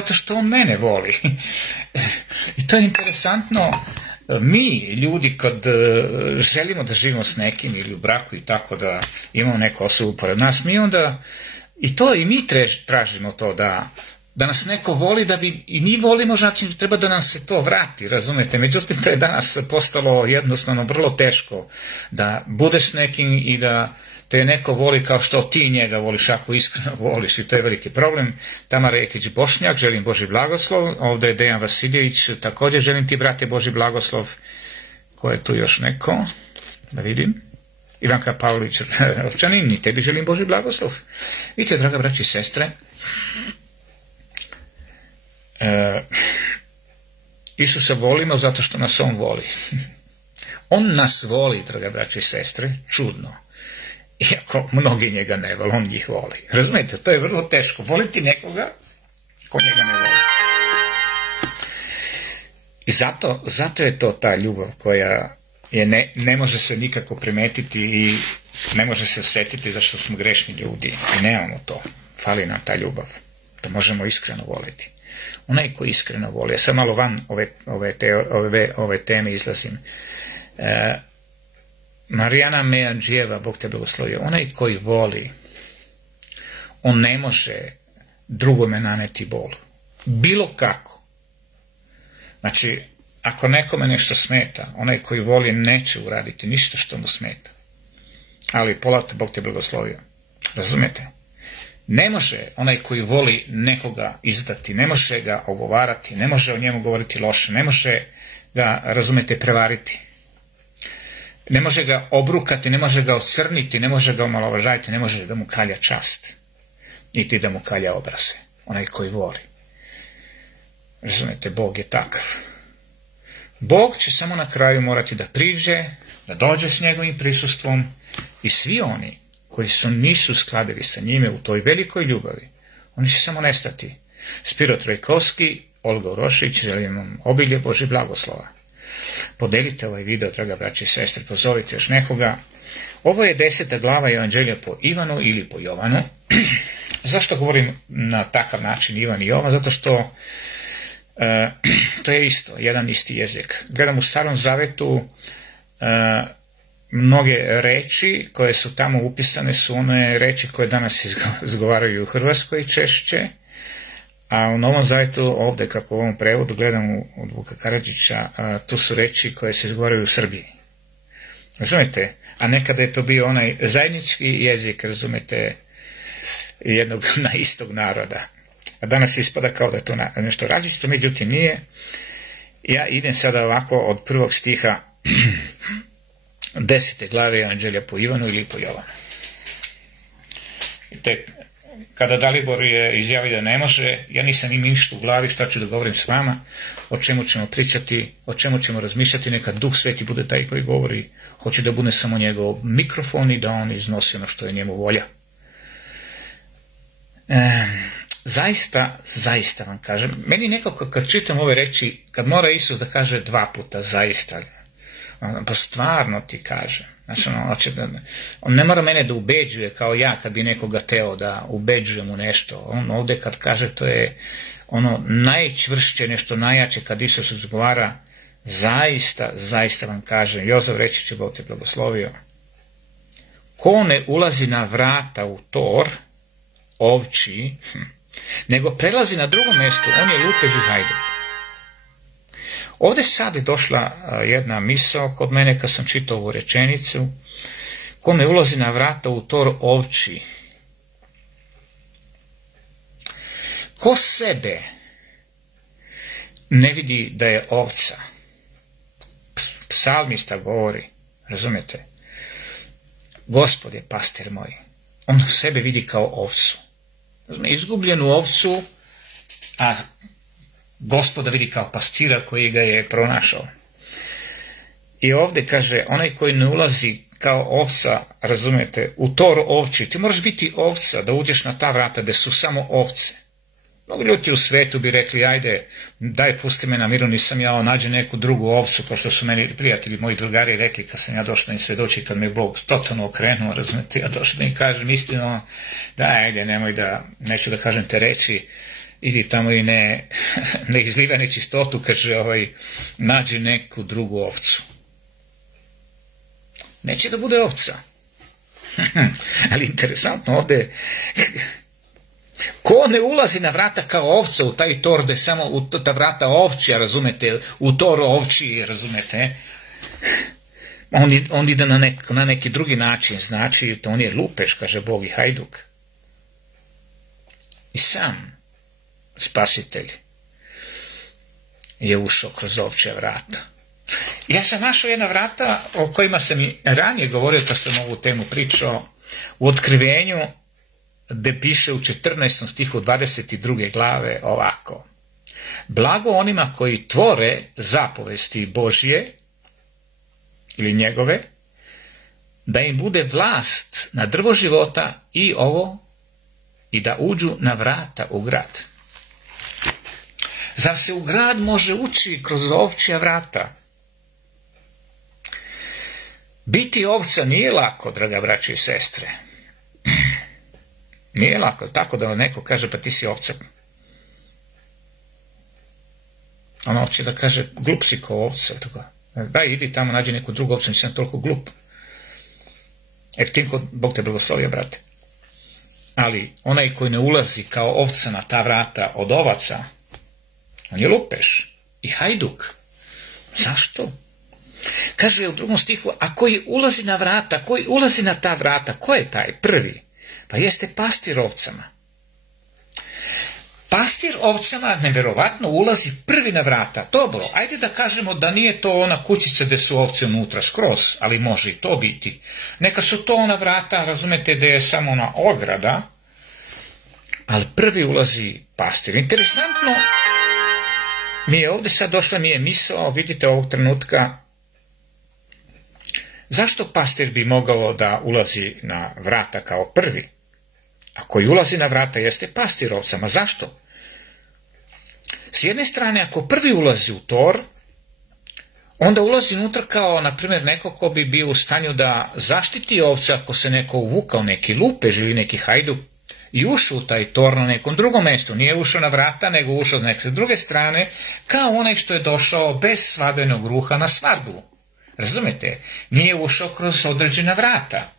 zato što on mene voli. I to je interesantno. Mi, ljudi, kad želimo da živimo s nekim ili u braku i tako da imamo neku osobu pored nas, mi onda, i mi tražimo to da nas neko voli, da bi i mi volimo, znači treba da nam se to vrati, razumete? Međutim, to je danas postalo jednostavno vrlo teško da budeš nekim i da te neko voli kao što ti njega voliš, ako iskreno voliš, i to je veliki problem. Tamara Jekić-Bošnjak, želim Božji blagoslov. Ovdje je Dejan Vasiljević, također želim ti, brate, Božji blagoslov. Ko je tu još neko? Da vidim. Ivanka Pavlović Ovčanin, i tebi želim Božji blagoslov. Vidite, draga braći i sestre, Isusa volimo zato što nas on voli. On nas voli, draga braći i sestre, čudno. Iako mnogi njega ne vole, on njih voli. Razumijete, to je vrlo teško. Voliti nekoga ko njega ne voli. I zato je to ta ljubav koja ne može se nikako primetiti i ne može se osjetiti zašto smo grešni ljudi. I nemamo to. Fali nam ta ljubav. Da možemo iskreno voliti. Onaj ko iskreno voli. Ja sam malo van ove teme izlazim. Marijana Mejanđijeva, Bog te blagoslovio, onaj koji voli, on ne može drugome naneti bol. Bilo kako. Znači, ako nekome nešto smeta, onaj koji voli neće uraditi ništa što mu smeta. Ali polako, Bog te blagoslovio. Razumijete? Ne može onaj koji voli nekoga izdati, ne može ga ogovarati, ne može o njemu govoriti loše, ne može ga, razumijete, prevariti. Ne može ga obrukati, ne može ga osrniti, ne može ga omalovažavati, ne može da mu kalja čast, niti da mu kalja obraze. Onaj koji voli. Razumijete, Bog je takav. Bog će samo na kraju morati da priđe, da dođe s njegovim prisustvom i svi oni koji nisu skladili sa njime u toj velikoj ljubavi, oni će samo nestati. Spiro Trojkovski, Olga Urošić, želim vam obilje Božji blagoslova. Podelite ovaj video, draga braći i sestre, pozovite još nekoga. Ovo je 10. glava Evanđelja po Ivanu ili po Jovanu. Zašto govorim na takav način Ivan i Jovan? Zato što to je isto, jedan isti jezik. Gledam u Starom Zavetu, mnoge reči koje su tamo upisane su one reči koje danas izgovaraju u Hrvatskoj češće, a u Novom Zavetu, ovdje kako u ovom prevodu gledam od Vuka Karadžića, tu su reči koje se izgovaraju u Srbiji. Razumete? A nekada je to bio onaj zajednički jezik, razumete, jednog na istog naroda. A danas ispada kao da je to nešto različito, međutim nije. Ja idem sada ovako od prvog stiha 10. glave Evanđelja po Ivanu ili po Jovanu. Kada Dalibor je izjavio da ne može, ja nisam imao ništa u glavi šta ću da govorim s vama, o čemu ćemo pričati, o čemu ćemo razmišljati, neka Duh Sveti bude taj koji govori, hoće da bude samo njegov mikrofon i da on iznosi ono što je njemu volja. Zaista vam kažem, meni nekako kad čitam ove reči, kad mora Isus da kaže 2 puta zaista, pa stvarno ti kažem. Znači, on ne mora mene da ubeđuje kao ja kad bi nekoga teo da ubeđujem u nešto. On ovdje kad kaže to je ono najčvršće, nešto najjače kad Isus izgovara, zaista vam kažem, Jozef reći će Bog te blagoslovio. Ko ne ulazi na vrata u tor, ovči, nego prelazi na drugo mjesto, on je lupež i hajduk. Ovdje sad je došla jedna misao kod mene kad sam čitao ovu rečenicu. Ko ne ulazi na vrata u tor, ovči. Ko sebe ne vidi da je ovca. Psalmista govori, razumijete? Gospod je pastir moj. On sebe vidi kao ovcu. Izgubljenu ovcu, a Gospoda vidi kao pastira koji ga je pronašao. I ovdje kaže, onaj koji ne ulazi kao ovca, razumijete, u tor ovči, ti moraš biti ovca da uđeš na ta vrata gdje su samo ovce. Mnogo ljudi u svetu bi rekli, ajde, daj pusti me na miru, nisam ja, nađe neku drugu ovcu, kao što su meni prijatelji, moji drugari rekli kad sam ja došao da im svedoči, kad me Bog totalno okrenuo, razumijete, ja došao da im kažem istinu, da, ajde, nemoj da, neću da kažem te reči, idi tamo i ne izliva nečistotu, kaže nađi neku drugu ovcu. Neće da bude ovca. Ali interesantno ovdje, ko ne ulazi na vrata kao ovca u taj tor, da je samo u ta vrata ovčija, razumete, u tor ovčiji, razumete, on ide na neki drugi način, znači to on je lupež, kaže Bog, i hajduk. I sam spasitelj je ušao kroz ovčja vrata. Ja sam našao jedna vrata o kojima sam i ranije govorio kad sam ovu temu pričao u Otkrivenju, gde piše u 14. stihu 22. glave ovako: blago onima koji tvore zapovesti Božje ili njegove, da im bude vlast na drvo života i da uđu na vrata u grad. Zar se u grad može ući kroz ovčja vrata? Biti ovca nije lako, draga braće i sestre. Nije lako, tako da neko kaže pa ti si ovca. Ono hoće da kaže glup si kao ovca. Daj, idi tamo, nađi neku drugu ovcu, nisam toliko glup. Eftinko, Bog te blagoslovio, brate. Ali onaj koji ne ulazi kao ovca na ta vrata od ovaca, on je lupeš i hajduk. Zašto? Kaže u 2. stihu, a koji ulazi na vrata, koji ulazi na ta vrata, ko je taj prvi? Pa jeste pastir ovcama. Pastir ovcama nevjerovatno ulazi prvi na vrata. Dobro, ajde da kažemo da nije to ona kućica gdje su ovce unutra skroz, ali može i to biti. Neka su to ona vrata, razumete, da je samo ona ograda, ali prvi ulazi pastir. Interesantno mi je ovdje sad došla mi je misao, vidite ovog trenutka, zašto pastir bi mogao da ulazi na vrata kao prvi? A koji ulazi na vrata jeste pastir ovcama. Zašto? S jedne strane, ako prvi ulazi u tor, onda ulazi unutra kao, na primjer, neko ko bi bio u stanju da zaštiti ovce ako se neko uvukao, neki lupež ili neki hajduk i ušao u taj tor na nekom drugom mjestu. Nije ušao na vrata, nego ušao s neke druge strane, kao onaj što je došao bez svadbenog ruha na svadbu. Razumete? Nije ušao kroz određena vrata.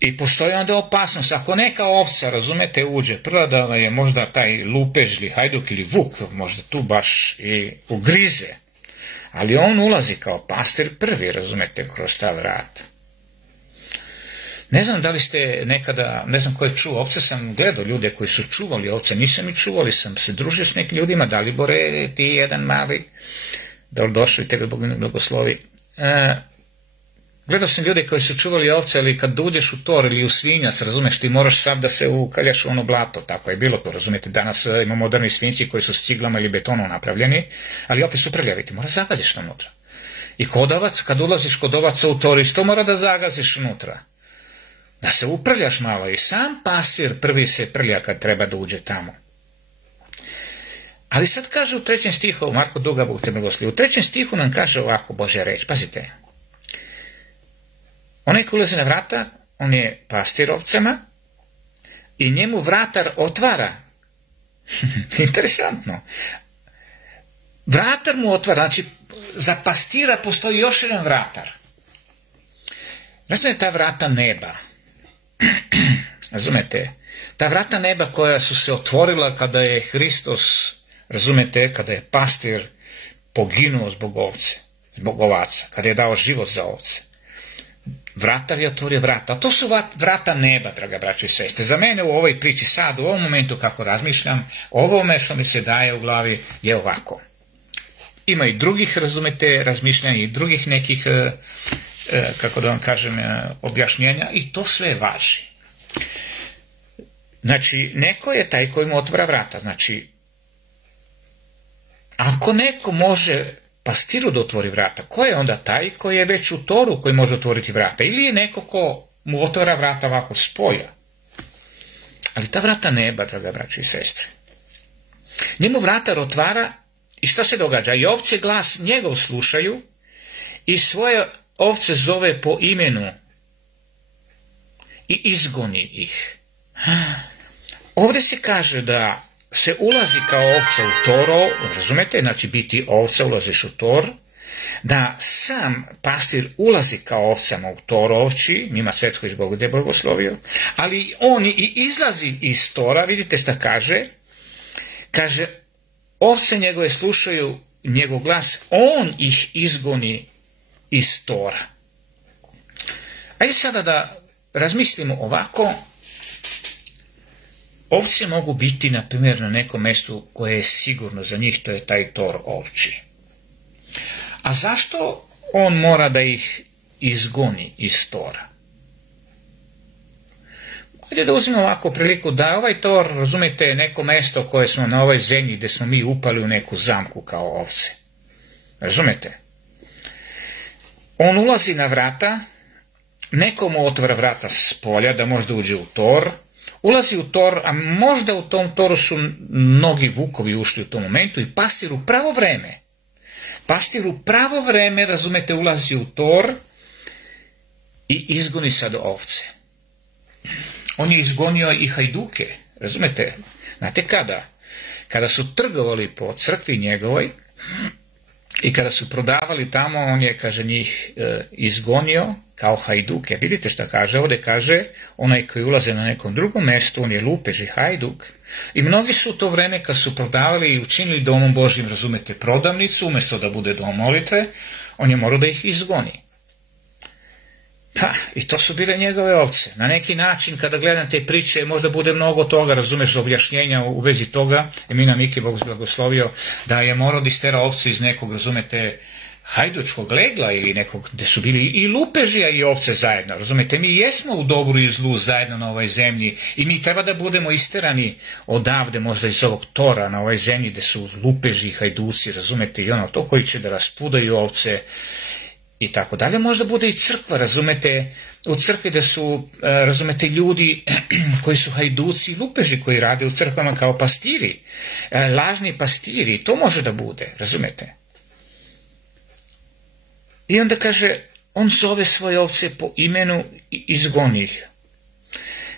I postoji onda opasnost. Ako neka ovca, razumete, uđe, prva da je možda taj lupež ili hajduk ili vuk, možda tu baš i ugrize. Ali on ulazi kao pastir prvi, razumete, kroz ta vrata. Ne znam da li ste nekada, ne znam ko je čuo ovce, sam gledao ljude koji su čuvali ovce, nisam i čuvali, sam se družio s nekim ljudima, Dalibore, ti jedan mali, došao i tebe Bog ne blagoslovi. Gledao sam ljude koji su čuvali ovce, ali kad uđeš u tor ili u svinjac, razumeš, ti moraš sam da se ukaljaš u ono blato, tako je bilo to, razumete, danas imamo moderni svinjci koji su s ciglama ili betonom napravljeni, ali opet su prljavi, ti moraš zagaziš unutra. I kodavac, kad ulaziš kod ovaca u tor, isto mora da zagaziš unutra. Da se uprljaš malo i sam pastir prvi se prlja kad treba da uđe tamo. Ali sad kaže u 3. stihu, Marko Duga, Bog te blagoslovi, u 3. stihu nam kaže ovako Božja reč, pazite. Onaj koji ulazi na vrata, on je pastir ovcama i njemu vratar otvara. Interesantno. Vratar mu otvara, znači za pastira postoji još jedan vratar. Razumete, ta vrata neba. Razumete, ta vrata neba koja su se otvorila kada je Hristos, razumete, kada je pastir poginuo zbog ovce, zbog ovaca, kada je dao život za ovce. Vratar je otvorio vrata. A to su vrata neba, draga braćo i sestre. Za mene u ovoj priči sad, u ovom momentu kako razmišljam, ovome što mi se daje u glavi je ovako. Ima i drugih, razumete, razmišljanja i drugih nekih, kako da vam kažem, objašnjenja i to sve važi. Znači, neko je taj koji mu otvara vrata. Znači, ako neko može pastiru da otvori vrata, ko je onda taj koji je već u toru koji može otvoriti vrata? Ili je neko ko mu otvara vrata ovako spoja? Ali ta vrata neba, draga braćo i sestre. Njemu vratar otvara i šta se događa? I ovce glas njegov slušaju i svoje ovce zove po imenu i izgoni ih. Ovdje se kaže da se ulazi kao ovca u toro, razumete, znači biti ovca, ulaziš u tor, da sam pastir ulazi kao ovcama u tor ovči, njima Svetković Bog je blagoslovio, ali on i izlazi iz tora, vidite šta kaže, ovce njegove slušaju njegov glas, on ih izgoni iz tora. Ajde sada da razmislimo ovako. Ovce mogu biti, na primjer, na nekom mjestu koje je sigurno za njih, to je taj tor ovči. A zašto on mora da ih izgoni iz tora? Ajde da uzmemo ovako priliku da ovaj tor, razumijete, neko mjesto koje smo na ovoj zemlji gdje smo mi upali u neku zamku kao ovce. Razumijete? On ulazi na vrata, nekomu otvara vrata s polja da možda uđe u tor, ulazi u tor, a možda u tom toru su mnogi vukovi ušli u tom momentu i pastir u pravo vreme, razumete, ulazi u tor i izgoni sad ovce. On je izgonio i hajduke, razumete? Znate kada? Kada su trgovali po crkvi njegovoj i kada su prodavali tamo, on je, kaže, njih izgonio kao hajduke. Vidite šta kaže? Ovdje kaže, onaj koji ulaze na nekom drugom mjestu, on je lupež i hajduk. I mnogi su u to vreme kad su prodavali i učinili domom Božjim, razumete, prodavnicu, umjesto da bude dom molitve, on je morao da ih izgoni. Pa, i to su bile njegove ovce. Na neki način, kada gledam te priče, možda bude mnogo toga, razumeš, objašnjenja u vezi toga, Emina Miki, Bog blagoslovio, da je morao da istera ovce iz nekog, razumete, hajdučkog legla ili nekog, gde su bili i lupežija i ovce zajedno, razumete, mi jesmo u dobru i zlu zajedno na ovoj zemlji i mi treba da budemo isterani odavde, možda iz ovog tora na ovoj zemlji gde su lupeži i hajduci, razumete, i ono to koji će da raspudaju ovce i tako dalje. Možda bude i crkva, razumete, u crkvi da su, razumete, ljudi koji su hajduci i lupeži koji rade u crkvama kao pastiri, lažni pastiri, to može da bude, razumete. I onda kaže, on zove svoje ovce po imenu i izgoni ih.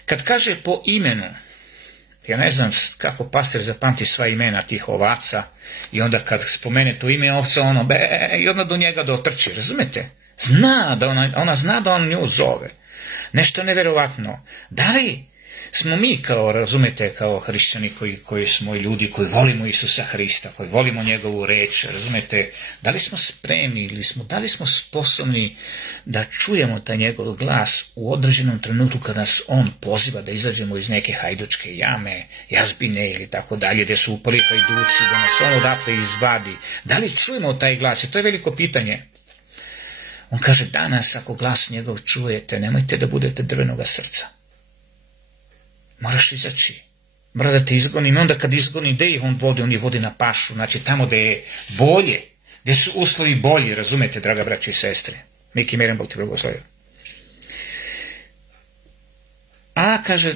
Kad kaže po imenu, ja ne znam kako pastor zapamti sva imena tih ovaca i onda kad spomene to ime ovca, ono, i onda do njega dotrči, razumete? Ona zna da on nju zove. Nešto nevjerovatno. Da li smo mi kao, razumete, kao hrišćani koji smo ljudi, koji volimo Isusa Hrista, koji volimo njegovu reč, razumete, da li smo spremni ili da li smo sposobni da čujemo taj njegov glas u određenom trenutku kad nas on poziva da izađemo iz neke hajdučke jame, jazbine ili tako dalje, gdje su upali hajduci, da nas on odatle izvadi. Da li čujemo taj glas? I to je veliko pitanje. On kaže, danas ako glas njegov čujete, nemojte da budete drvenoga srca. Moraš izaći. Mora da te izgoni. I onda kad izgoni, gde ih on vodi? On ih vodi na pašu. Znači tamo gde je bolje. Gde su uslovi bolji. Razumete, draga braća i sestre. Miki Meren, Bog ti blagoslovio. A, kaže,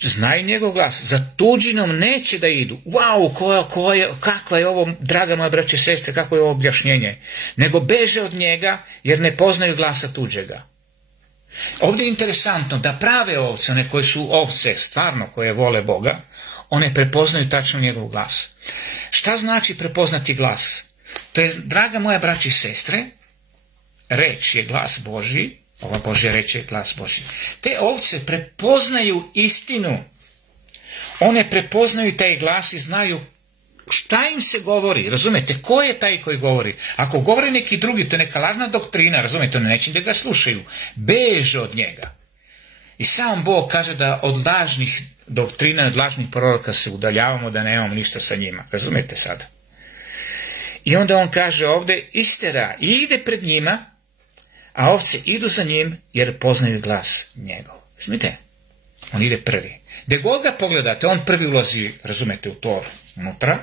znaju njegov glas. Za tuđinom neće da idu. Wow, kakva je ovo, draga moja braća i sestre, kako je ovo objašnjenje. Nego beže od njega, jer ne poznaju glasa tuđega. Ovdje je interesantno da prave ovce, one koje su ovce stvarno koje vole Boga, one prepoznaju tačno njegov glas. Šta znači prepoznati glas? To je, draga moja braća i sestre, reč je glas Božji, ova Božja reč je glas Božji. Te ovce prepoznaju istinu. One prepoznaju taj glas i znaju šta im se govori, razumete, ko je taj koji govori? Ako govori neki drugi, to je neka lažna doktrina, razumete, oni neće da ga slušaju, beže od njega. I sam Bog kaže da od lažnih doktrina, od lažnih proroka se udaljavamo, da nemamo ništa sa njima, razumete sad? I onda on kaže ovdje, istera i ide pred njima, a ovce idu za njim jer poznaju glas njegov. Razumite? On ide prvi. Gde god ga pogledate, on prvi ulazi, razumete, u tor unutra.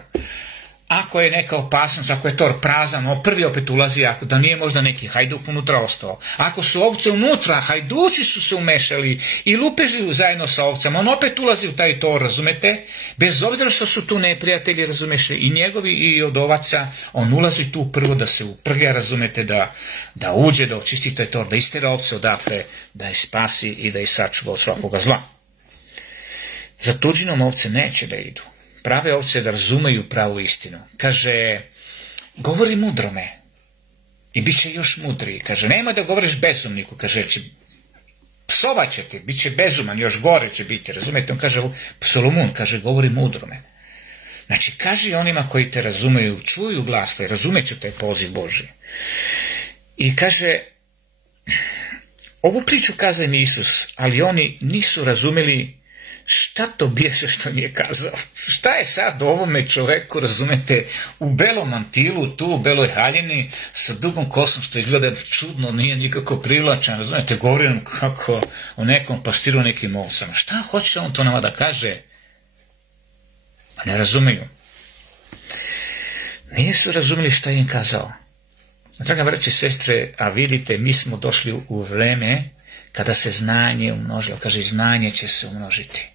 Ako je neka opasnost, ako je tor prazan, on prvi opet ulazi, ako da nije možda neki hajduk unutra ostao. Ako su ovce unutra, hajduci su se umešali i lupeži zajedno sa ovcama, on opet ulazi u taj tor, razumete? Bez obzira što su tu neprijatelji, razumeš, i njegovi i od ovaca, on ulazi tu prvo da se uprlja, razumete, da uđe, da očisti taj tor, da istera ovce odatle, da je spasi i da je sačuva od svakoga zla. Za tuđinom ovce neće da idu. prave ovce da razumeju pravu istinu. Kaže, govori mudrome i bit će još mudriji. Kaže, nemoj da govoriš bezumniku, kaže, psovat će ti, bit će bezuman, još gore će biti, razumete? On kaže, Solomon, kaže, govori mudrome. Znači, kaži onima koji te razumeju, čuju glas tvoj, razumeće taj poziv Božji. I kaže, ovu priču kaza im Isus, ali oni nisu razumeli šta to biješe što nije kazao. Šta je sad ovome čoveku, razumete, u belom mantilu, tu u beloj haljini, sa dugom kosom, što izgleda čudno, nije nikako privlačan, razumete, govori nam kako o nekom pastiru, nekim ovcama. Šta hoće on to nama da kaže? Pa ne razumeju. Nisu razumeli šta im kazao. Draga braći i sestre, a vidite, mi smo došli u vreme kada se znanje umnožilo. Kaže, znanje će se umnožiti.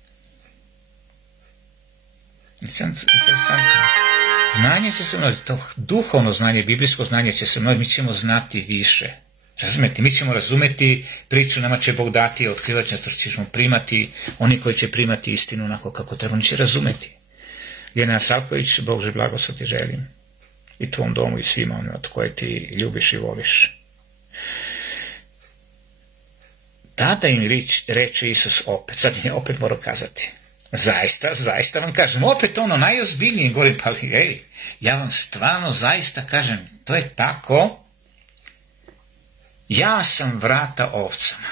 Interesantno. Znanje će se umnožiti. To duhovno znanje, biblijsko znanje će se umnožiti. Mi ćemo znati više. Razumete? Mi ćemo razumeti priču, nama će Bog dati, otkrivat ćemo primati. Oni koji će primati istinu onako kako treba, oni će razumeti. Ljena Salković, Bože blagoslov ti želim. I tvom domu i svima onima od koje ti ljubiš i voliš. Tada im reče Isus opet, sad im je opet morao kazati, zaista vam kažem, opet ono najozbiljnije govorim, pa ej, ja vam stvarno zaista kažem, to je tako, ja sam vrata ovcama.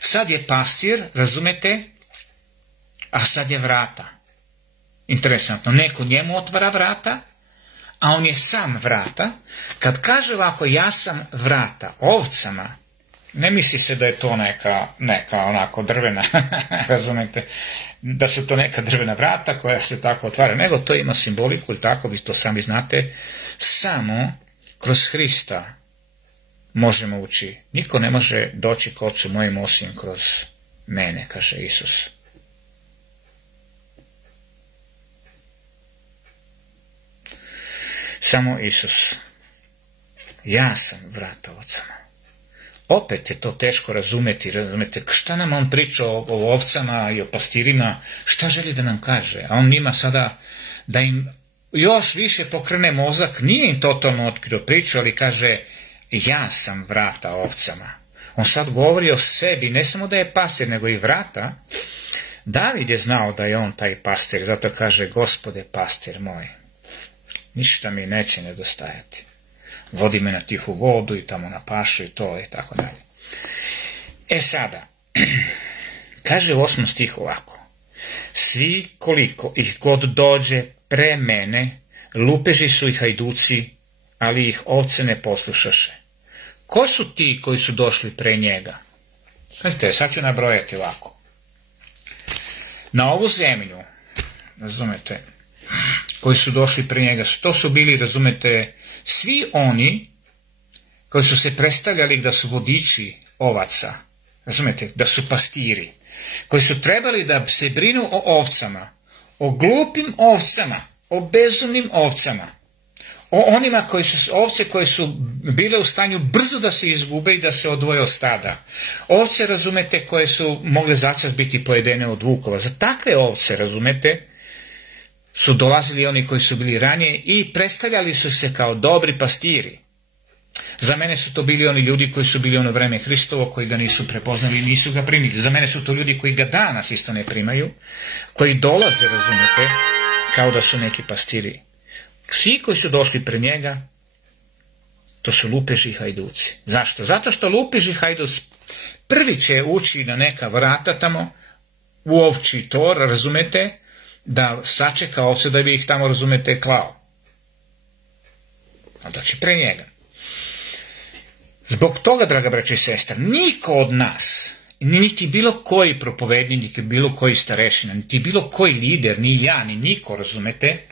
Sad je pastir, razumete, a sad je vrata. Interesantno, neko njemu otvara vrata, a on je sam vrata. Kad kaže ovako, ja sam vrata ovcama, ne misli se da je to neka onako drvena, razumete, da su to neka drvena vrata koja se tako otvara, nego to ima simboliku, ili tako, vi to sami znate, samo kroz Hrista možemo ući. Niko ne može doći k Ocu mojim osim kroz mene, kaže Isus. Samo Isus. Ja sam vrata ovcama. Opet je to teško razumeti, razumete, šta nam on priča o ovcama i o pastirima, šta želi da nam kaže? A on njima sada da im još više pokrene mozak, nije im totalno otkrio priču, ali kaže, ja sam vrata ovcama. On sad govori o sebi, ne samo da je pastir, nego i vrata. David je znao da je on taj pastir, zato kaže, Gospode pastir moj, ništa mi neće nedostajati. Vodi me na tihu vodu i tamo na pašu i to i tako dalje. E sada, kaže u 8. stihu ovako, svi koliko ih god dođe pre mene, lupeži su i hajduci, ali ih ovce ne poslušaše. Ko su ti koji su došli pre njega? Znate, sad ću nabrojati ovako. Na ovu zemlju, razumete, koji su došli pre njega, to su bili, razumete, svi oni koji su se predstavljali da su vodiči ovaca, razumete, da su pastiri, koji su trebali da se brinu o ovcama, o glupim ovcama, o bezumnim ovcama, o onima koji su ovce koje su bile u stanju brzo da se izgube i da se odvoje od stada. Ovce, razumete, koje su mogle začas biti pojedene od vukova. Za takve ovce, razumete, su dolazili oni koji su bili ranije i predstavljali su se kao dobri pastiri. Za mene su to bili oni ljudi koji su bili ono vreme Hristovo, koji ga nisu prepoznali i nisu ga primili. Za mene su to ljudi koji ga danas isto ne primaju, koji dolaze, razumete, kao da su neki pastiri. Svi koji su došli pre njega, to su lupeži i hajduci. Zašto? Zato što lupeži i hajduc prvi će ući na neka vrata tamo, u ovči tor, razumete, da sačeka ovce da bi ih tamo, razumete, klao. A doći pre njega. Zbog toga, draga braća i sestra, niko od nas, niti bilo koji propovednik, niti bilo koji starešina, niti bilo koji lider, ni ja, ni niko, razumete,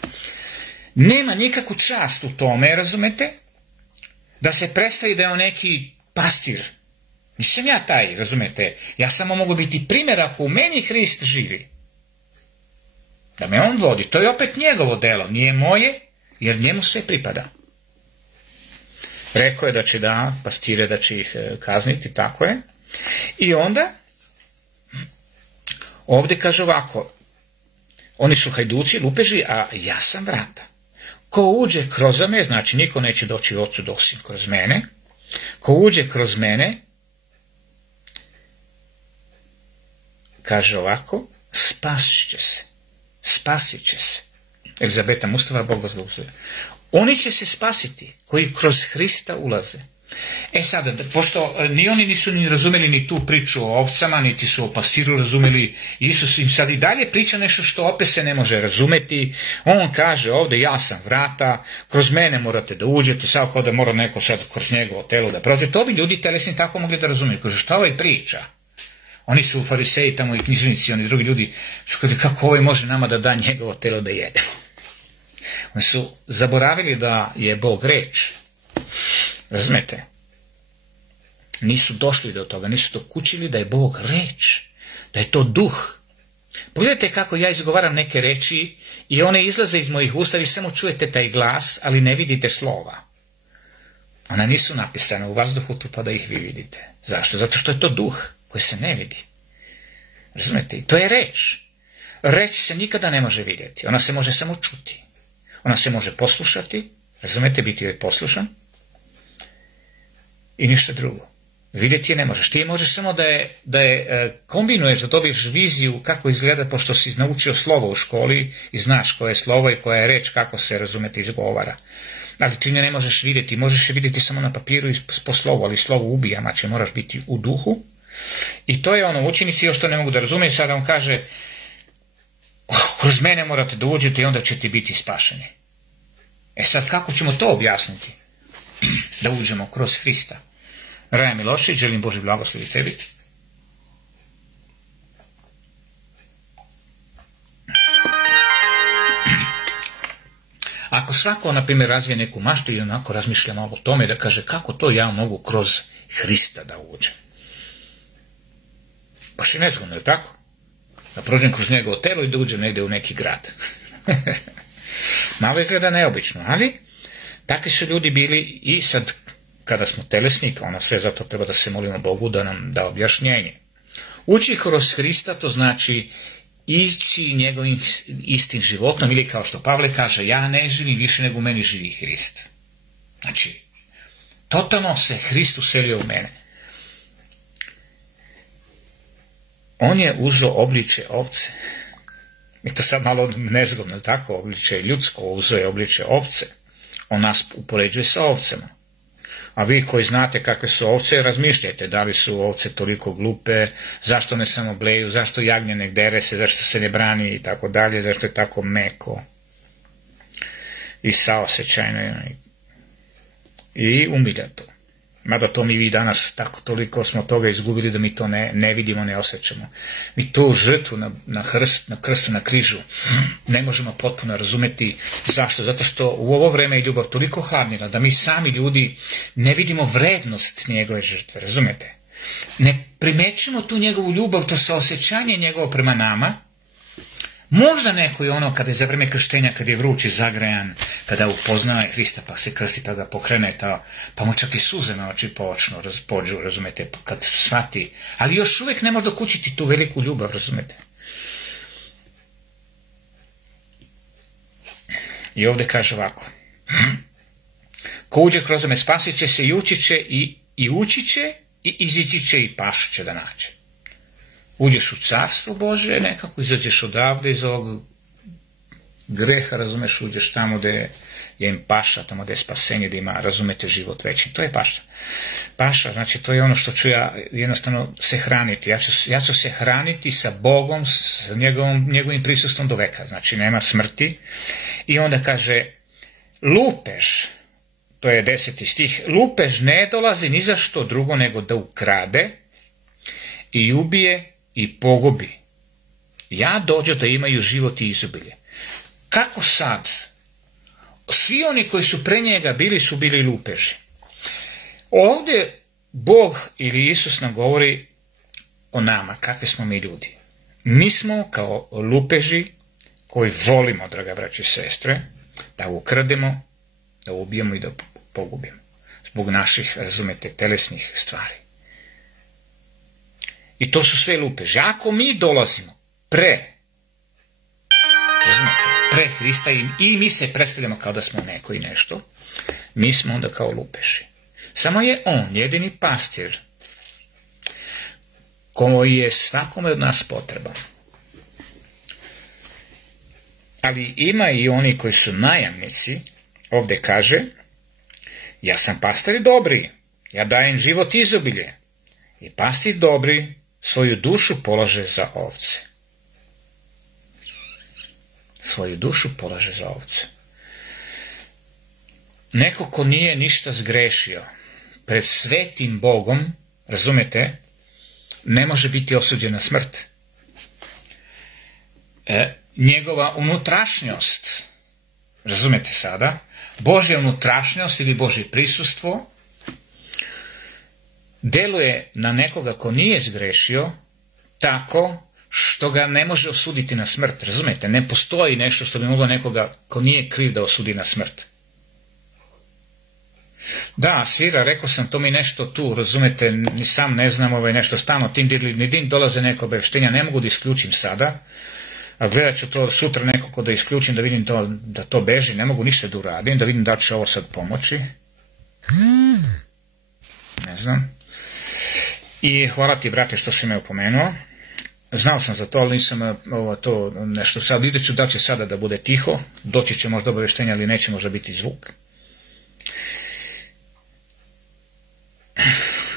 nema nikakvu čast u tome, razumete, da se predstavi da je on neki pastir. Nisam ja taj, razumete, ja samo mogu biti primjer ako u meni Hrist živi. Da me on vodi, to je opet njegovo delo, nije moje, jer njemu sve pripada. Rekao je da će pastire, da će ih kazniti, tako je. I onda, ovdje kaže ovako, Oni su hajduci, lupeži, a ja sam vrata. Ko uđe kroz me, znači niko neće doći ocu osim kroz mene. Ko uđe kroz mene, kaže ovako, spasit će se. Elizabeta Mustava, Bog vas blagoslovi. Oni će se spasiti koji kroz Hrista ulaze. Sad, pošto ni oni nisu ni razumeli ni tu priču o ovcama, niti su o pastiru razumeli, Isus im sad i dalje priča nešto što opet se ne može razumeti. On kaže ovdje, ja sam vrata, kroz mene morate da uđete, sad kao da mora neko sad kroz njegovo telo da prođe. To bi ljudi telesni tako mogli da razumiju. Kaže, šta ovaj priča? Oni su fariseji tamo i knjižnici, oni drugi ljudi, što kaže, kako ovaj može nama da da njegovo telo da jedemo? Oni su zaboravili da je Bog reč. Razumete? Nisu došli do toga, nisu dokučili da je Bog reč, da je to duh. Pogledajte kako ja izgovaram neke reči i one izlaze iz mojih usta, vi samo čujete taj glas, ali ne vidite slova. Ona nisu napisane u vazduhu tu pa da ih vi vidite. Zašto? Zato što je to duh koji se ne vidi. Razumete? To je reč. Reč se nikada ne može vidjeti, ona se može samo čuti. Ona se može poslušati, razumete, biti joj poslušan, i ništa drugo. Vidjeti je ne možeš. Ti možeš samo da je kombinuješ, da dobiješ viziju kako izgleda, pošto si naučio slovo u školi i znaš koje je slovo i koja je reč, kako se, razumete, izgovara. Ali ti ne možeš vidjeti, možeš je vidjeti samo na papiru i po slovu, ali slovo ubija, znači moraš biti u duhu. I to je ono, učenici još to ne mogu da razumiju, sada on kaže, kroz mene morate da uđete i onda ćete biti spašeni. Sad kako ćemo to objasniti? Da uđemo kroz Hrista. Raja Milošić, želim Božji blagoslovi tebi. Ako svako, na primjer, razvije neku maštu i onako razmišlja malo o tome da kaže kako to ja mogu kroz Hrista da uđem. Baš je nezgodno, je tako? Da prođem kroz njegovo telo i da uđem negdje u neki grad. Malo izgleda neobično, ali takvi su ljudi bili i sad kada smo telesni, ono sve zato treba da se molimo Bogu da nam da objašnjenje. Ući kroz Hrista, to znači ići njegovim istim životom, ili kao što Pavle kaže, ja ne živim više nego u meni živi Hrist. Znači, totalno se Hrist uselio u mene. On je uzeo obličje ovce. I to sad malo nezgodno, tako, obličje ljudsko, uzeo je obličje ovce. On nas upoređuje sa ovcama. A vi koji znate kakve su ovce, razmišljajte da li su ovce toliko glupe, zašto ne samo bleju, zašto jagnje ne dere se, zašto se ne brani i tako dalje, zašto je tako meko i saosećajno i umilja to. Mada to mi vi danas tako toliko smo toga izgubili da mi to ne vidimo, ne osjećamo. Mi tu žrtvu na krstu, na križu ne možemo potpuno razumjeti. Zašto? Zato što u ovo vreme je ljubav toliko hladnila da mi sami ljudi ne vidimo vrednost njegove žrtve, razumete? Ne primećujemo tu njegovu ljubav, to saosjećanje njegovo prema nama. Možda neko je ono kada je za vreme krštenja, kada je vrući, zagrejan, kada upoznaje Hrista pa se krsti pa ga pokrene, pa mu čak i suze na oči pođu, razumete, kad shvati. Ali još uvijek ne može dokućiti tu veliku ljubav, razumete. I ovdje kaže ovako. Ko uđe kroz me spasit će se i ući će i ući će i izići će i pašu će da nađe. Uđeš u carstvo Bože, nekako izađeš odavde iz ovog greha, razumeš, uđeš tamo gdje je im paša, tamo gdje je spasenje, gdje ima, razumete, život veći. To je paša. Paša, znači to je ono što ću ja jednostavno se hraniti. Ja ću se hraniti sa Bogom, s njegovim prisustvom do veka. Znači nema smrti. I onda kaže, lupež, to je 10. stih, lupež ne dolazi ni za što drugo nego da ukrade i ubije i pogubi. Ja dođu da imaju život i izobilje. Kako sad? Svi oni koji su pre njega bili su bili lupeži. Ovdje Bog ili Isus nam govori o nama, kakvi smo mi ljudi. Mi smo kao lupeži koji volimo, draga braće i sestre, da ukrademo, da ubijemo i da pogubimo. Zbog naših, razumete, telesnih stvari. I to su sve lupeži. Ako mi dolazimo pre Razumete? Pre Hrista i mi se predstavljamo kao da smo neko i nešto. Mi smo onda kao lupeši. Samo je on, jedini pastir, koji je svakome od nas potreban. Ali ima i oni koji su najamnici. Ovdje kaže, ja sam pastir dobri, ja dajem život izobilje. I pastir dobri svoju dušu polaže za ovce. Svoju dušu polaže za ovce. Neko ko nije ništa zgrešio pred svetim Bogom, razumete, ne može biti osuđen na smrt. Njegova unutrašnjost, razumete sada, Božja unutrašnjost ili Božje prisustvo deluje na nekoga ko nije zgrešio tako što ga ne može osuditi na smrt. Razumete, ne postoji nešto što bi moglo nekoga ko nije kriv da osudi na smrt. Da, svira, rekao sam, to mi nešto tu, razumete, ni sam ne znam, nešto stalno, tim dolaze neka obavještenja, ne mogu da isključim sada, a gledat ću to sutra nekako da isključim, da vidim to, da to beži, ne mogu ništa da uradim, da vidim da će ovo sad pomoći. Ne znam. I hvala ti, brate, što si me upomenuo. Znao sam za to, ali nisam to nešto sad. Vidjet ću da će sada da bude tiho, doći će možda obavještenja, ali neće možda biti zvuk.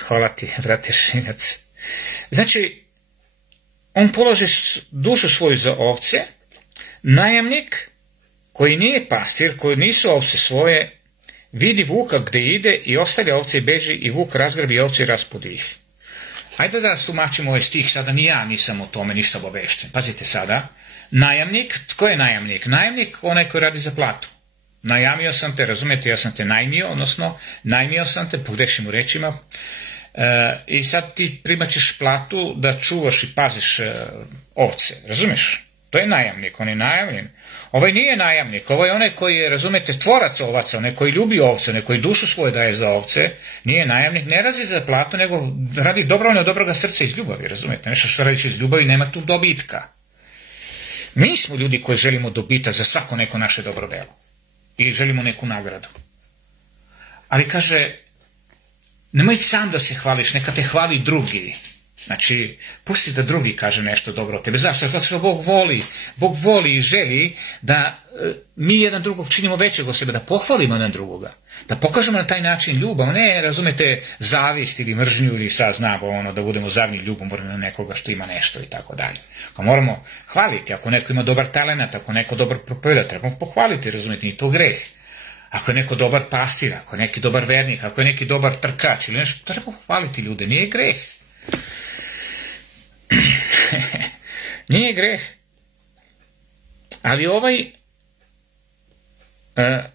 Hvala ti, brate Šinac. Znači, on položi dušu svoju za ovce, najamnik koji nije pastir, koji nisu ovce svoje, vidi vuka gde ide i ostavlja ovce i beži i vuk razgrabi ovce i raspudi ih. Ajde da rastumačimo ovaj stih, sada ni ja nisam o tome ništa obavešten. Pazite sada, najamnik, tko je najamnik? Najamnik onaj koji radi za platu. Najamio sam te, razumete, ja sam te najmio, odnosno najmio sam te, pogrešim u rečima, i sad ti primaćeš platu da čuvaš i paziš ovce, razumeš? To je najamnik, on je najamljen. Ovaj nije najamnik, ovo je onaj koji je, razumete, tvorac ovaca, onaj koji ljubi ovce, onaj koji dušu svoju daje za ovce, nije najamnik, ne radi za platu, nego radi dobrovoljno od dobroga srca iz ljubavi, razumete? Nešto što radiš iz ljubavi, nema tu dobitka. Mi smo ljudi koji želimo dobitak za svako neko naše dobro delo. Ili želimo neku nagradu. Ali kaže, nemoj sam da se hvališ, neka te hvali drugi. Znači, pusti da drugi kaže nešto dobro o tebe. Zašto? Zato što Bog voli i želi da mi jedan drugog činimo većeg od sebe, da pohvalimo jedan drugoga, da pokažemo na taj način ljubav, ne, razumete, zavist ili mržnju ili sad znamo, da budemo zavni ljubomorni na nekoga što ima nešto i tako dalje. Ako moramo hvaliti, ako neko ima dobar talent, ako neko dobar propoveda, trebamo pohvaliti, razumete, nije to greh. Ako je neko dobar pastir, ako je neki dobar vernik, ako je neki dobar trkač ili nešto, treba pohvaliti ljude, nije greh. Nije greh. Ali ovaj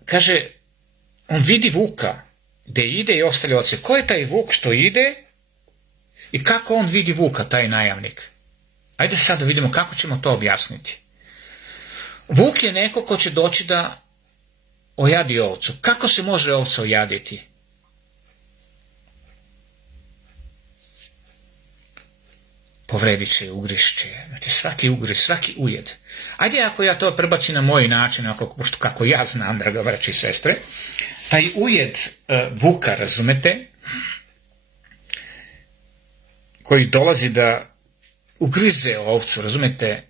kaže, on vidi vuka gde ide i ostavlja ovce. Ko je taj vuk što ide i kako on vidi vuka, taj najamnik? Ajde sad da vidimo kako ćemo to objasniti. Vuk je neko ko će doći da ojadi ovcu. Kako se može ovca ojaditi? Povredit će, ugrišće. Znači, svaki ugriš, svaki ujed. Ajde ako ja to prebacim na moj način, kako ja znam, draga braće i sestre, taj ujed vuka, razumete, koji dolazi da ugrize ovcu, razumete,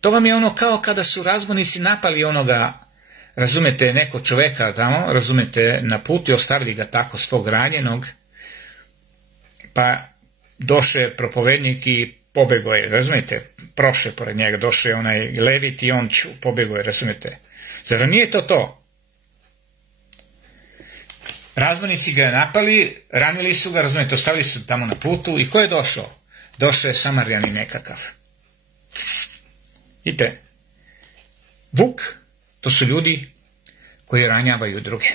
to vam je ono kao kada su razbojnici napali onoga, razumete, nekog čoveka tamo, razumete, na putu i ostavili ga tako svog ranjenog, pa došao je propovednik i pobegao je, razumijete, prošao je pored njega, došao je onaj levit i on pobegao je, razumijete. Zar nije to to? Razbojnici ga je napali, ranili su ga, razumijete, ostavili su tamo na putu i ko je došao? Došao je Samarjanin nekakav. Vidite, vuk, to su ljudi koji ranjavaju druge.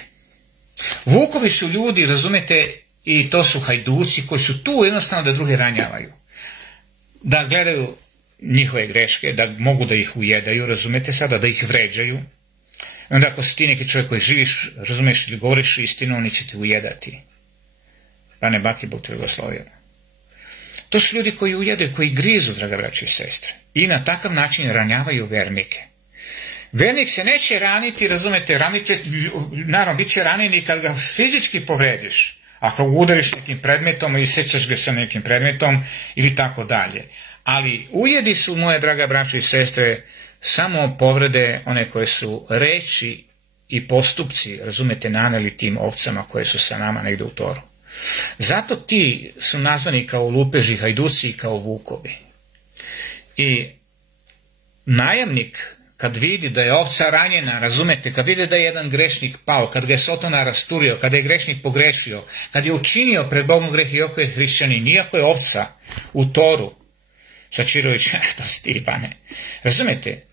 Vukovi su ljudi, razumijete, i to su hajduci koji su tu jednostavno da druge ranjavaju. Da gledaju njihove greške, da mogu da ih ujedaju, razumete sada, da ih vređaju. I onda ako si ti neki čovjek koji živiš, razumiješ ili govoriš istinu, oni će te ujedati. Pane Baki, Bog te blagoslovio. To su ljudi koji ujedaju, koji grizu, draga braće i sestre. I na takav način ranjavaju vernike. Vernik se neće raniti, razumete, naravno, bit će ranjen i kad ga fizički povrediš, ako ga udariš nekim predmetom ili sjećaš ga sa nekim predmetom ili tako dalje. Ali ujedi su, moje draga braćo i sestre, samo povrede one koje su reči i postupci, razumete, naneli tim ovcama koje su sa nama negdje u toru. Zato ti su nazvani kao lupeži, hajduci i kao vukovi. I najamnik, kad vidi da je ovca ranjena, razumete, kad vidi da je jedan grešnik pao, kad ga je Sotona rasturio, kad je grešnik pogrešio, kad je učinio pred Bogom greh i ako je hrišćanin, nijako je ovca u toru, Sačirović, to si ti, Ivane. Razumete?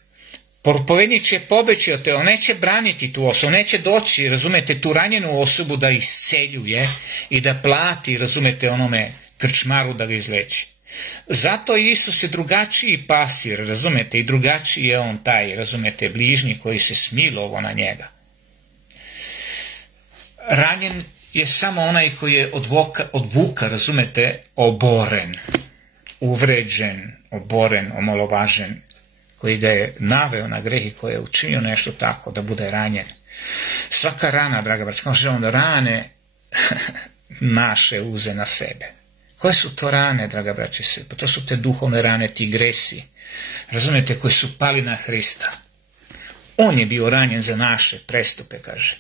Propovednik će pobeći od te, on neće braniti tu osobu, on neće doći, razumete, tu ranjenu osobu da isceljuje i da plati, razumete, onome krčmaru da ga izleči. Zato Isus je drugačiji pastir, razumete, i drugačiji je on taj, razumete, bližnji koji se smilovao na njega. Ranjen je samo onaj koji je od vuka, razumete, oboren, uvređen, oboren, omalovažen, koji ga je naveo na greh i koji je učinio nešto tako da bude ranjen. Svaka rana, draga braća, kao što on rane naše uze na sebe. Koje su to rane, draga braće? Pa to su te duhovne rane, ti gresi, razumijete, koji su pali na Hrista. On je bio ranjen za naše prestupe, kaže.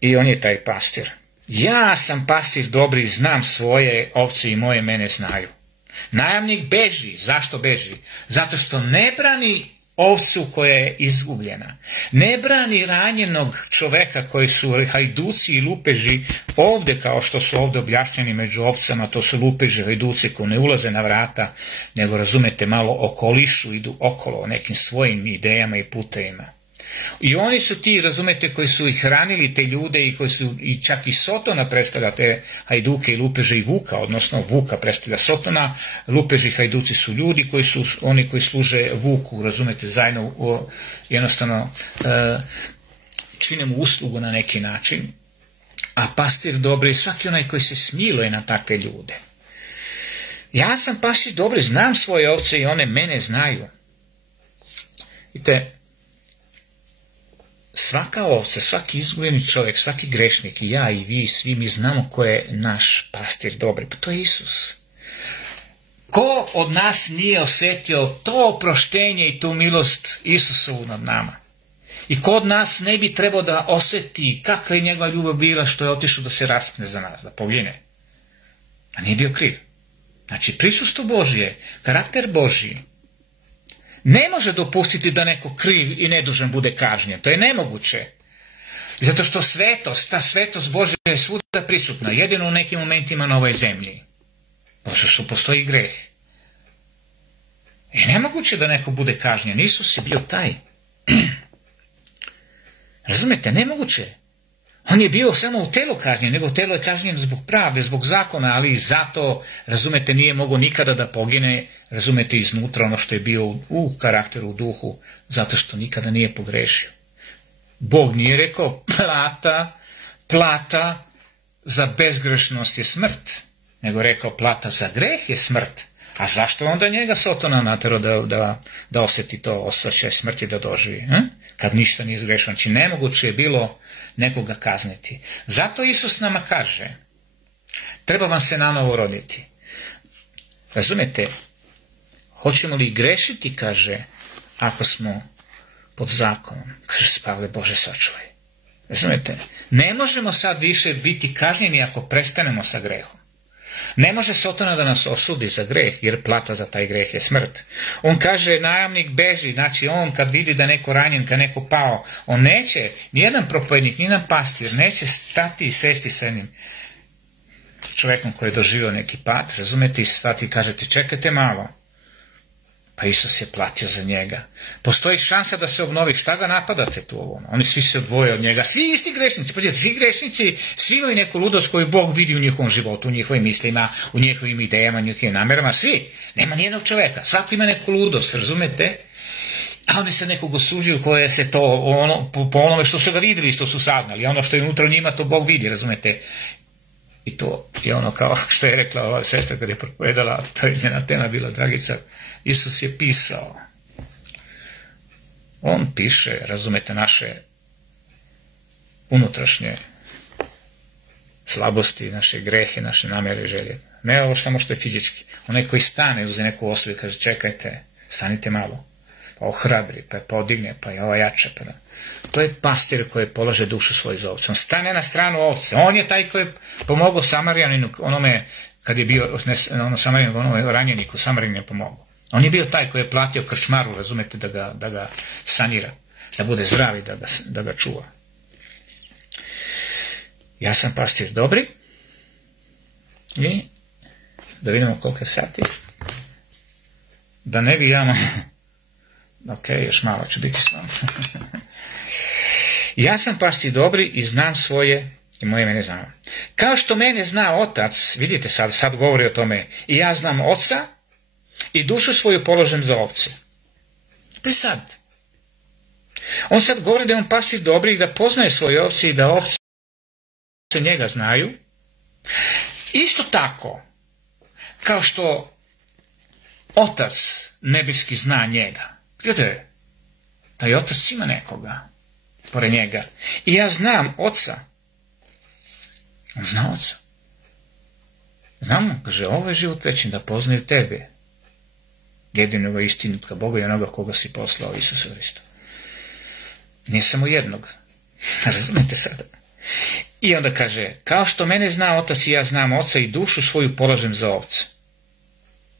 I on je taj pastir. Ja sam pastir dobri, znam svoje ovce i moje mene znaju. Najamnik beži. Zašto beži? Zato što ne brani ovcu koja je izgubljena. Ne brani ranjenog čoveka koji su hajduci i lupeži ovdje, kao što su ovdje objašnjeni među ovcama, to su lupeži, hajduci koji ne ulaze na vrata, nego, razumete, malo okolišu, idu okolo nekim svojim idejama i putevima. I oni su ti, razumete, koji su ih hranili te ljude i koji su, i čak i Sotona predstavlja te hajduke i lupeže i vuka, odnosno vuka predstavlja Sotona, lupeži i hajduci su ljudi koji su oni koji služe vuku, razumete, zajedno jednostavno čine mu uslugu na neki način, a pastir dobri je svaki onaj koji se smiluje na takve ljude. Ja sam pastir dobri, znam svoje ovce i one mene znaju. Vidite, svaka ovca, svaki izgubljeni čovjek, svaki grešnik, i ja i vi, svi mi znamo ko je naš pastir dobri. Pa to je Isus. Ko od nas nije osjetio to oproštenje i tu milost Isusovu nad nama? I ko od nas ne bi trebao da osjeti kakva je njegova ljubav bila što je otišao da se raspne za nas, da pogine? A nije bio kriv. Znači, prisustvo Božje, karakter Božji, ne može dopustiti da neko kriv i nedužan bude kažnjen. To je nemoguće. Zato što svetost, ta svetost Božja je svuda prisutna, jedino u nekim momentima na ovoj zemlji. Zato što postoji greh. I nemoguće da neko bude kažnjen. Isus je bio taj. Razumete, nemoguće. On je bio samo u telu kažnjen, nego telo je kažnjen zbog pravde, zbog zakona, ali i zato, razumete, nije mogao nikada da pogine, razumete, iznutra ono što je bio u karakteru, u duhu, zato što nikada nije pogrešio. Bog nije rekao plata za bezgrešnost je smrt, nego rekao plata za greh je smrt. A zašto onda njega Sotona naterao da osjeti to osjećaj smrti, da doživi? Kad ništa nije zgrešeno. Znači nemoguće je bilo nekoga kazniti. Zato Isus nama kaže, treba vam se nanovo roditi. Razumete? Hoćemo li grešiti, kaže, ako smo pod zakonom? Kaže, Pavle, Bože sačuvaj. Razumete? Ne možemo sad više biti kažnjeni ako prestanemo sa grehom. Ne može Sotona da nas osudi za greh, jer plata za taj greh je smrt. On kaže, najamnik beži, znači on kad vidi da neko ranjen, kad neko pao, on neće, nijedan propovednik, nijedan pastir, neće stati i sesti sa jednim čovjekom koji je doživio neki pad, razumete, i stati i kažete, čekajte malo. Pa Isus je platio za njega. Postoji šansa da se obnovi. Šta ga napadate tu ovo? Oni svi se odvoje od njega. Svi isti grešnici. Pazite, svi grešnici, svi imaju neku ludost koju Bog vidi u njihovom životu, u njihovim mislima, u njihovim idejama, u njihovim namerama. Svi. Nema nijednog čovjeka. Svako ima neku ludost, razumete? A oni se nekog osuđuju koje se to, po onome što su ga vidjeli, što su saznali. A ono što je unutra njima, to Bog vidi, razumete? I to je ono kao što je rekla ova sestra kad je propovedala, to je njena tema bila, Dragica, Isus je pisao. On piše, razumete, naše unutrašnje slabosti, naše grehe, naše namjere i želje. Ne ovo samo što je fizički. Onaj koji stane uz neku osobu i kaže čekajte, stanite malo, pa ohrabri, pa je podigne, pa je ova jače. Pa da. To je pastir koji polaže dušu svoju za ovce. On stane na stranu ovce. On je taj koji je pomogao Samarijaninu, onome kad je bio Samarijaninu, onome ranjeniku, Samarijaninu je pomogao. On je bio taj koji je platio krčmaru, razumete, da ga sanira, da bude zdrav i da ga čuva. Ja sam pastir dobri i da vidimo koliko je sati. Da ne bi ja... Ok, još malo ću biti s vama. Ja sam pastir dobri i znam svoje i moje mene znamo. Kao što mene zna otac, vidite sad govori o tome, i ja znam oca i dušu svoju položem za ovce. Pa sad. On sad govori da je on pastir dobri i da poznaje svoje ovce i da ovce njega znaju. Isto tako, kao što otac nebeski zna njega. Gledajte, taj otac ima nekoga pored njega. I ja znam oca. On zna oca. Znamo, kaže, ovo je život većin, da poznaju tebe. Jedinoga istinutka Boga i onoga koga si poslao, Isusa Hrista. Nije samo jednog. Razumete sada? I onda kaže, kao što mene zna otac i ja znam oca i dušu svoju polažem za ovce.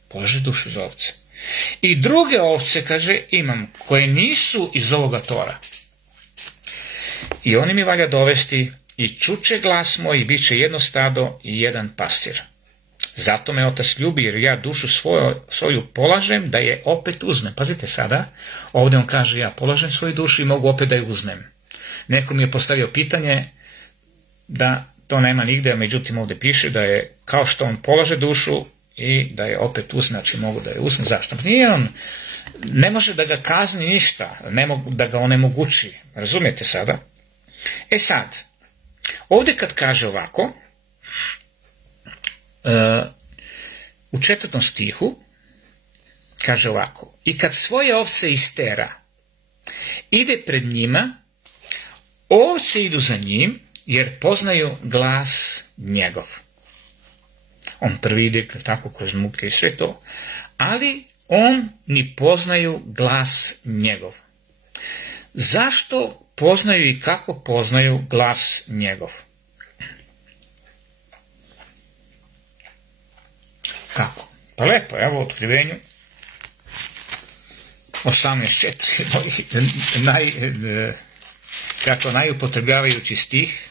Polaže dušu za ovce. I druge ovce, kaže, imam, koje nisu iz ovoga tora. I oni mi valja dovesti i čuće glas moj i bit će jedno stado i jedan pastir. Zato me otac ljubi jer ja dušu svoju polažem da je opet uzmem. Pazite sada, ovdje on kaže ja polažem svoju dušu i mogu opet da je uzmem. Neko mi je postavio pitanje da to nema nigdje, međutim ovdje piše da je kao što on polaže dušu i da je opet uzme, znači mogu da je uzme. Zašto? Nije on, ne može da ga kazni ništa, da ga onemogući. Razumijete sada? E sad, ovdje kad kaže ovako, u 4. stihu kaže ovako, i kad svoje ovce istera, ide pred njima, ovce idu za njim, jer poznaju glas njegov. On prvi ide tako kroz muke i sve to, ali on ni poznaju glas njegov. Zašto poznaju i kako poznaju glas njegov? Kako? Pa lepo, evo u Otkrivenju 18.4, najupotrebljavajući stih,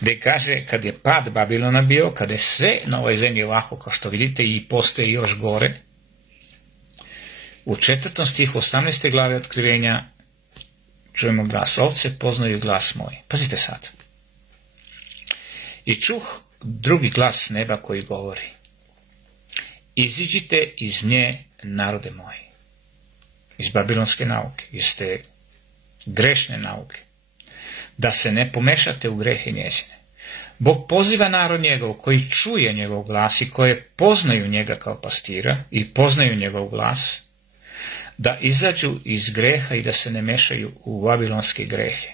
gdje kaže, kad je pad Babilona bio, kada je sve na ovoj zemlji ovako, kao što vidite, i postoje još gore, u 4. stihu 18. glave Otkrivenja čujemo glas, ovce poznaju glas moj. Pazite sad. I čuh drugi glas neba koji govori, iziđite iz nje, narode moji, iz babilonske nauke, iz te grešne nauke, da se ne pomešate u grehe njezine. Bog poziva narod njegov koji čuje njegov glas i koje poznaju njega kao pastira i poznaju njegov glas, da izađu iz greha i da se ne mešaju u babilonske grehe.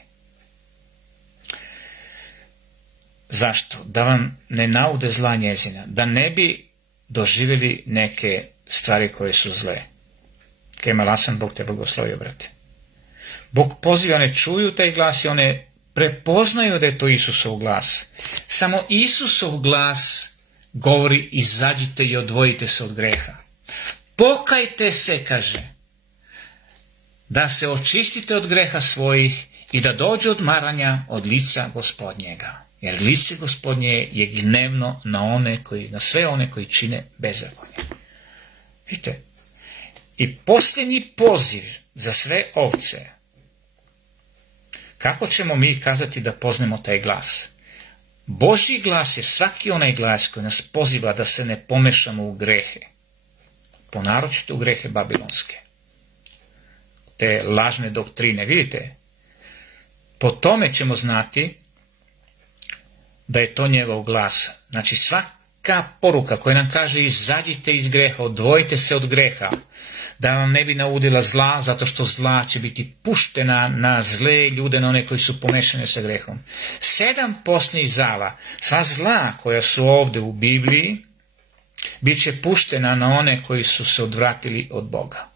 Zašto? Da vam ne naude zla njezina, da ne bi doživjeli neke stvari koje su zle. Kemal Hasan, Bog te blagoslovio, brate. Bog poziva, ne čuju taj glas i one prepoznaju da je to Isusov glas. Samo Isusov glas govori, izađite i odvojite se od greha. Pokajte se, kaže, da se očistite od greha svojih i da dođe odmaranja od lica Gospodnjega. Jer lice Gospodnje je gnevno na sve one koji čine bezakonje. Vidite, i posljednji poziv za sve ovce. Kako ćemo mi kazati da poznamo taj glas? Božji glas je svaki onaj glas koji nas poziva da se ne pomešamo u grehe. Ponaročito u grehe babilonske. Te lažne doktrine, vidite? Po tome ćemo znati da je to njegov glas. Znači velika poruka koja nam kaže izađite iz greha, odvojite se od greha, da vam ne bi naudila zla, zato što zla će biti puštena na zle ljude, na one koji su pomešani sa grehom. 7 posljednjih zala, sva zla koja su ovdje u Bibliji, bit će puštena na one koji su se odvratili od Boga.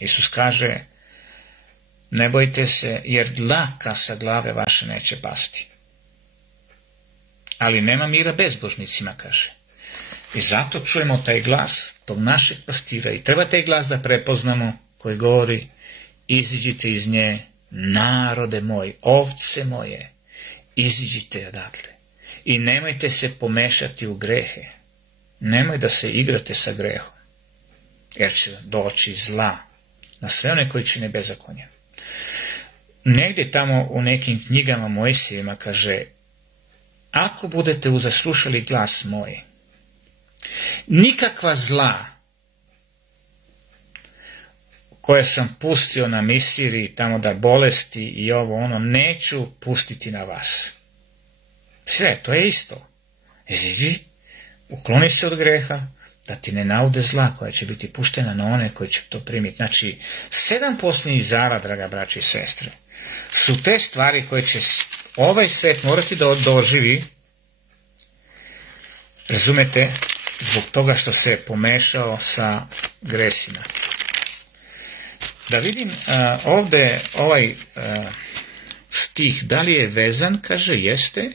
Isus kaže, ne bojte se, jer dlaka sa glave vaše neće pasti. Ali nema mira bezbožnicima, kaže. I zato čujemo taj glas tog našeg pastira i treba taj glas da prepoznamo koji govori, iziđite iz nje, narode moj, ovce moje, iziđite odatle i nemojte se pomešati u grehe. Nemoj da se igrate sa grehom, jer će doći zla na sve one koji čine bezakonje. Negdje tamo u nekim knjigama Mojsijevima kaže, ako budete uzaslušali glas moj, nikakva zla koje sam pustio na Misiri, tamo da bolesti i ovo ono, neću pustiti na vas. Sve, to je isto. Iziđi, ukloni se od greha, da ti ne naude zla koja će biti puštena na one koji će to primiti. Znači, 7 posljednjih zala, draga braći i sestre, su te stvari koje će ovaj svet morati da doživi, razumete, zbog toga što se pomešao sa gresima. Da vidim ovdje ovaj stih, da li je vezan, kaže, jeste.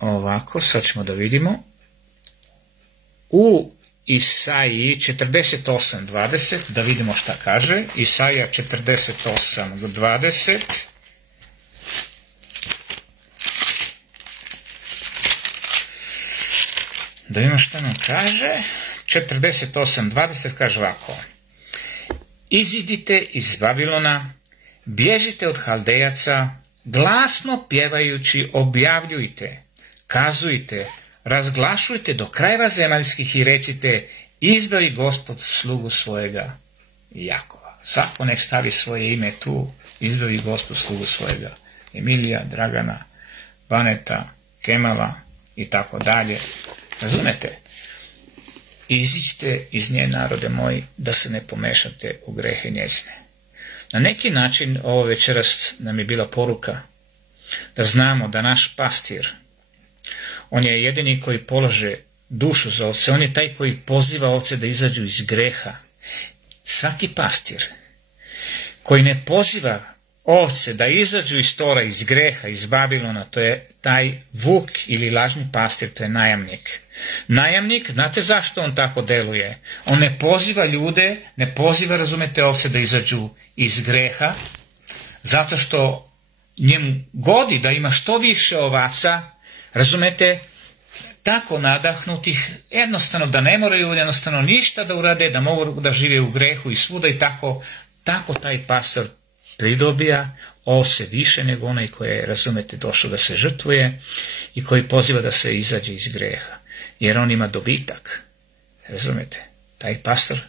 Ovako, sad ćemo da vidimo. U Isaiji 48:20, da vidimo šta kaže. Isaija 48:20. Da vidimo šta nam kaže. 48:20 kaže ovako. Izidite iz Babilona, bježite od Haldejaca, glasno pjevajući objavljujte, kazujte, razglašujte do krajeva zemaljskih i recite, izbavi Gospod slugu svojega Jakova. Svako nek stavi svoje ime tu, izbavi Gospod slugu svojega. Emilija, Dragana, Baneta, Kemala i tako dalje. Razumete? Iziđite iz nje, narode moji, da se ne pomešate u grehe njezine. Na neki način ovo večeras nam je bila poruka da znamo da naš pastir, on je jedini koji polaže dušu za ovce, on je taj koji poziva ovce da izađu iz greha. Svaki pastir koji ne poziva ovce da izađu iz tora, iz greha, iz Babilona, to je taj vuk ili lažni pastir, to je najamnik. Najamnik, znate zašto on tako deluje? On ne poziva ljude, ne poziva, razumete, ovce da izađu iz greha, zato što njemu godi da ima što više ovaca, razumete, tako nadahnutih, jednostavno da ne moraju jednostavno ništa da urade, da mogu da žive u grehu i svuda i tako taj pastor pridobija ovce više nego onaj koji je, razumete, došao da se žrtvuje i koji poziva da se izađe iz greha. Jer on ima dobitak, razumete, taj pastor,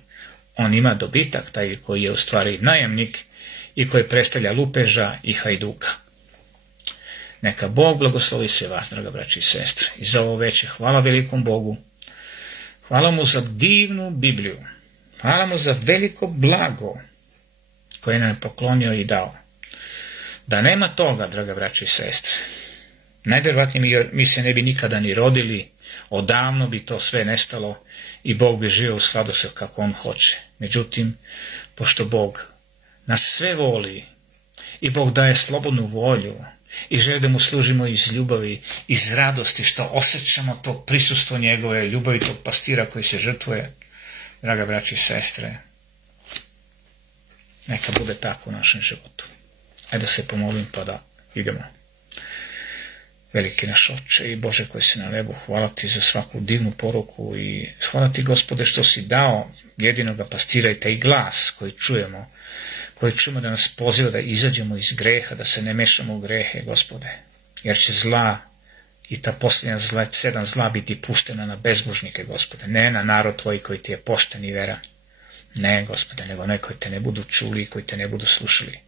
on ima dobitak, taj koji je u stvari najamnik i koji predstavlja lupeža i hajduka. Neka Bog blagoslovi sve vas, draga braći i sestre. I za ovo veće hvala velikom Bogu. Hvala mu za divnu Bibliju. Hvala mu za veliko blago koje nam je poklonio i dao. Da nema toga, draga braći i sestre, najvjerojatnije mi se ne bi nikada ni rodili, odavno bi to sve nestalo i Bog bi živio u skladu sa kako on hoće. Međutim, pošto Bog nas sve voli i Bog daje slobodnu volju i želi da mu služimo iz ljubavi, iz radosti, što osjećamo to prisustvo njegove ljubavi, tog pastira koji se žrtvuje, draga braći i sestre, neka bude tako u našem životu. Ajde da se pomolim pa da idemo. Veliki naš Oče i Bože koji si na nebu, hvala ti za svaku divnu poruku i hvala ti, Gospode, što si dao jedinoga pastira i taj glas koji čujemo da nas poziva da izađemo iz greha, da se ne mešamo u grehe, Gospode, jer će zla i ta posljednja zla, 7 zla biti puštena na bezbožnike, Gospode, ne na narod tvoj koji ti je pošten i veran. Ne, Gospode, nego onaj koji te ne budu čuli i koji te ne budu slušali.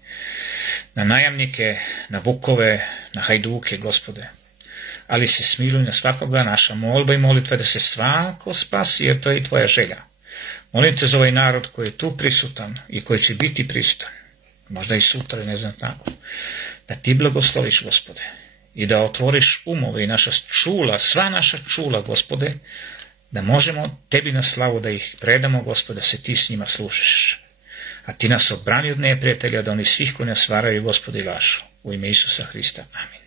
Na najamnike, na vukove, na hajduke, Gospode. ali se smiluj na svakoga, naša molba i molitva da se svako spasi, jer to je i tvoja želja. Molim te za ovaj narod koji je tu prisutan i koji će biti prisutan, možda i sutra, ne znam tako, da ti blagosloviš, Gospode, i da otvoriš umove i naša čula, sva naša čula, Gospode, da možemo tebi na slavu da ih predamo, Gospode, da se ti s njima služiš. A ti nas odbrani od neprijatelja, da oni svih koji nas varaju, Gospode, i lažu. U ime Isusa Hrista. Amin.